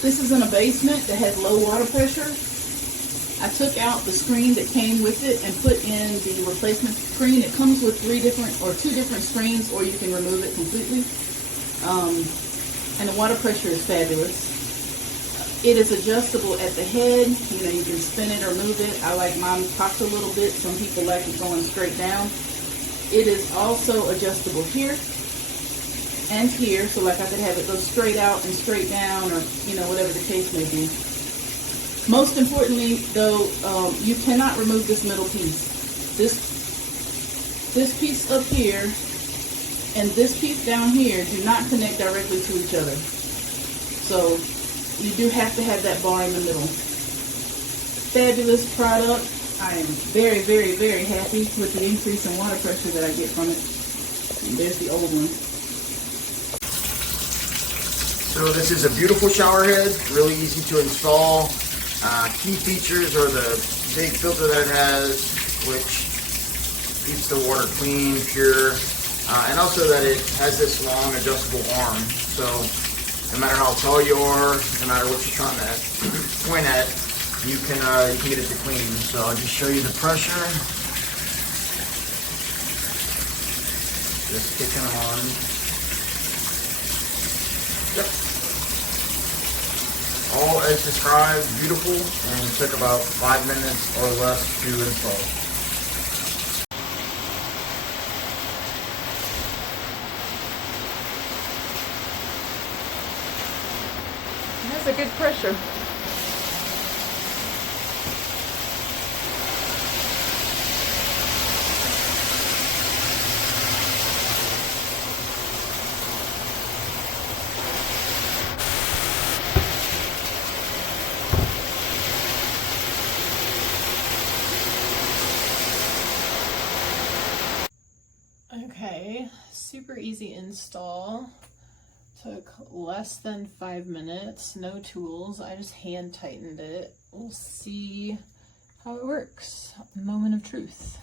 This is in a basement that has low water pressure. I took out the screen that came with it and put in the replacement screen. It comes with two different screens, or you can remove it completely. And the water pressure is fabulous. It is adjustable at the head. You know, you can spin it or move it. I like mine cocked a little bit. Some people like it going straight down. It is also adjustable here and here. So like I could have it go straight out and straight down, or, you know, whatever the case may be. Most importantly, though, you cannot remove this middle piece. This piece up here and this piece down here do not connect directly to each other. So you do have to have that bar in the middle. Fabulous product. I am very, very, very happy with the increase in water pressure that I get from it. And there's the old one. So this is a beautiful shower head, really easy to install. Key features are the big filter that it has, which keeps the water clean, pure, and also that it has this long adjustable arm. So no matter how tall you are, no matter what you're trying to point at, you can get it to clean. So I'll just show you the pressure. Just kicking on. Yep. All as described, beautiful, and took about 5 minutes or less to install. That's a good pressure. Okay, super easy install. Took less than 5 minutes, no tools. I just hand tightened it. We'll see how it works. Moment of truth.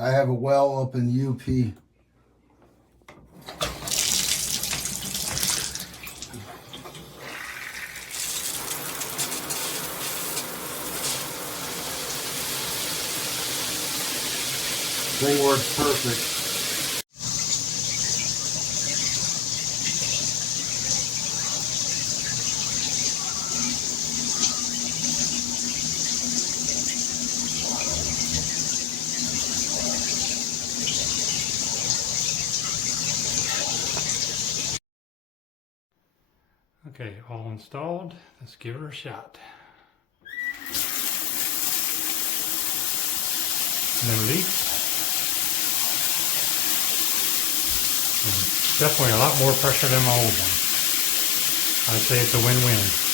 I have a well up in UP. Thing works perfect. Okay, all installed. Let's give her a shot. No leaks. And definitely a lot more pressure than my old one. I'd say it's a win-win.